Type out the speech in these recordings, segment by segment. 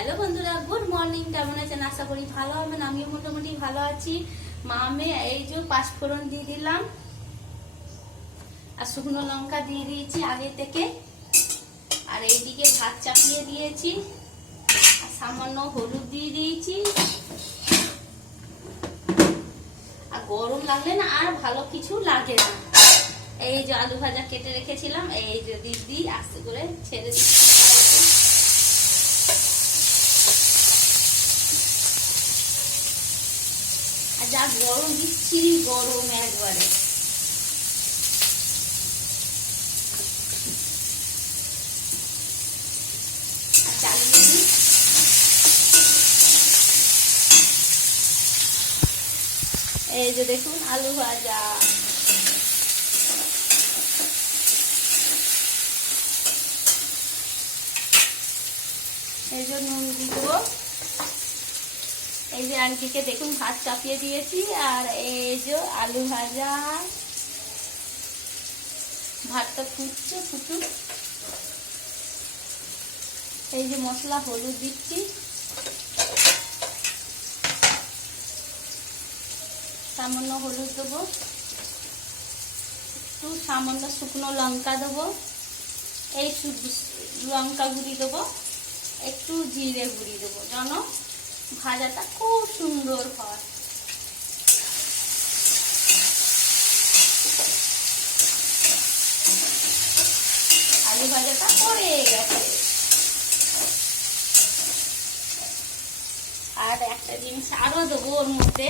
Hello বন্ধুরা, good morning. কেমন আছেন? আশা করি ভালো হবেন। আমিও মোটামুটি ভালো আছি। মামে এই যে পাঁচফোড়ন দিয়ে দিলাম আর শুকনো লঙ্কা দিয়ে দিয়েছি আগে থেকে। আর এইদিকে ভাত চাপিয়ে দিয়েছি আর সামান্য হলুদ দিয়ে দিয়েছি। আর গরম লাগলে না আর ভালো কিছু লাগে না। এই যে আলু ভাজা কেটে রেখেছিলাম, এই যে দিদি আস্তে করে ছেড়ে দিচ্ছি। আর যা গরম দিচ্ছি, গরম একবারে। চালিয়ে দিই। এই যে দেখুন আলু ভাজা। এই যে নুন দিয়ে দেবো। এই যে আন্টিকে দেখুন ভাত চাপিয়ে দিয়েছি আর এই যে আলু ভাজা। ভাতটা ফুটছে, ফুটুক। এই যে মশলা হলুদ দিচ্ছি, সামান্য হলুদ দেবো, একটু সামান্য শুকনো লঙ্কা দেবো, এই লঙ্কা গুঁড়ি দেবো, একটু জিরে গুঁড়ি দেবো যেন ভাজাটা খুব সুন্দর হয়। আলু ভাজাটা পড়ে গেছে। আর একটা জিনিস আরো দেবো ওর মধ্যে,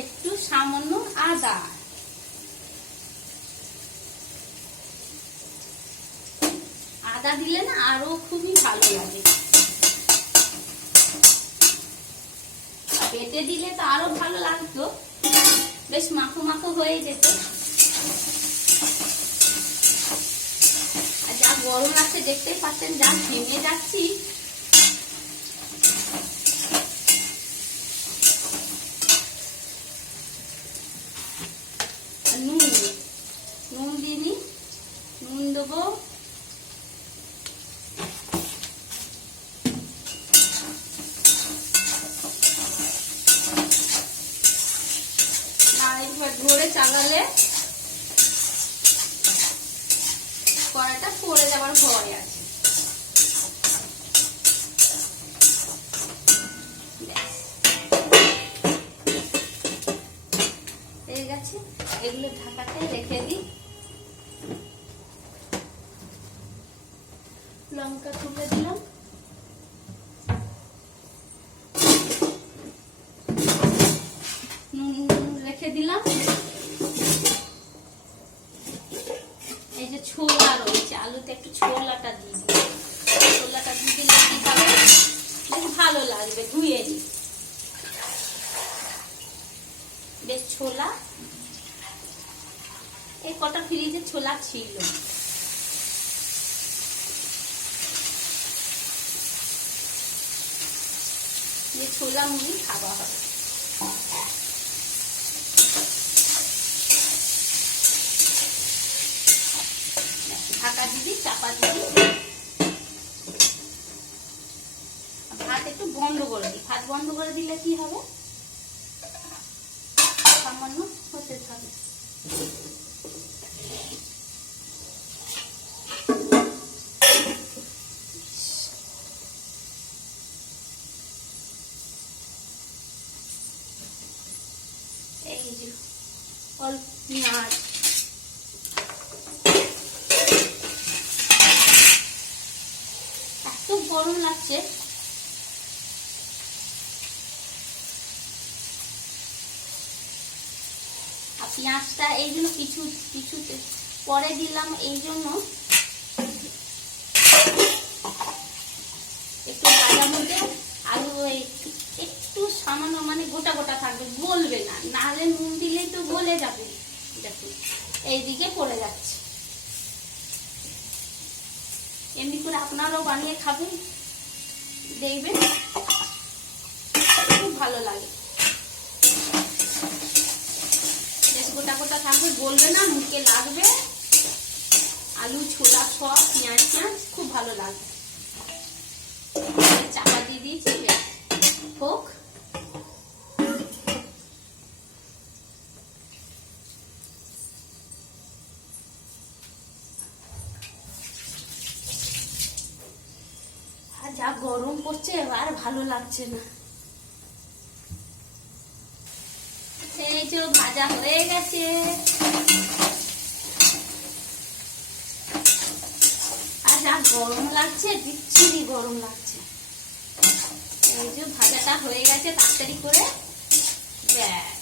একটু সামান্য আদা। আদা দিলে না আরো খুবই ভালো লাগে। বেটে দিলে তো আরো ভালো লাগতো, বেশ মাখো মাখো হয়ে যেত। আর যা গরম লাগছে দেখতেই পাচ্ছেন, যা ঘেমে যাচ্ছি। নুন দিইনি, নুন দেবো। ধরে চালালে কড়াইটা পড়ে যাওয়ার ভয় আছে। হয়ে গেছে, এগুলো ঢাকাতে রেখে দিই। লঙ্কা তুলে দিলাম, নুন রেখে দিলাম। এই যে ছোলা রয়েছে, আলুতে একটু ছোলাটা দিয়ে দিই। ছোলাটা দিয়ে দিলে কি হবে, বেশ ভালো লাগবে। ধুয়ে নিই বেশ ছোলা। এই কটা ফ্রিজে ছোলা ছিল। যে ছোলা মুড়ি খাওয়া হবে। ঢাকা দিবি, চাপা দিবি। ভাত একটু বন্ধ করে দিই। ভাত বন্ধ করে দিলে কি হবে, সামান্য হতে থাকবে। এই যে অল্প পেঁয়াজ, এত গরম লাগছে। আর পেঁয়াজটা এই জন্য কিছু কিছুতে পরে দিলাম, এই জন্য একটু ভাজার মধ্যে আলু একটু সামান্য মানে গোটা গোটা থাকবে, গলবে না। নাহলে নুন দিলেই তো গলে যাবে। দেখুন এইদিকে পড়ে যাচ্ছে। এমনি করে আপনারাও বানিয়ে খাবেন, দেখবেন খুব ভালো লাগে। বেশ গোটা গোটা থাকবে, গলবে না, মুখে লাগবে। আলু ছোলা সব পেঁয়াজ খুব ভালো লাগে। চাপা দিয়ে দিয়েছি, হোক। আর যা গরম পড়ছে এবার ভালো লাগছে না। এই যে ভাজা হয়ে গেছে। আর যা গরম লাগছে, বিচ্ছিরি গরম লাগছে। এই যে ভাজাটা হয়ে গেছে তাড়াতাড়ি করে, ব্যাস।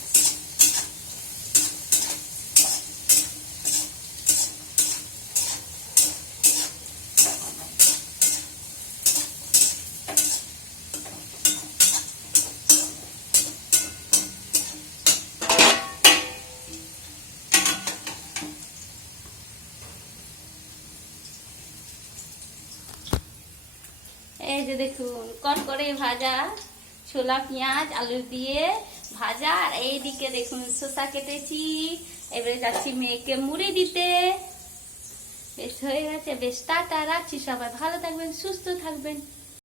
এই যে দেখুন কড়কড়ে ভাজা ছোলা পেঁয়াজ আলু দিয়ে ভাজা। আর এইদিকে দেখুন শসা কেটেছি, এবারে যাচ্ছি মেয়েকে মুড়ি দিতে। বেশ হয়ে গেছে, বেশ টাটা, রাখছি। সবাই ভালো থাকবেন, সুস্থ থাকবেন।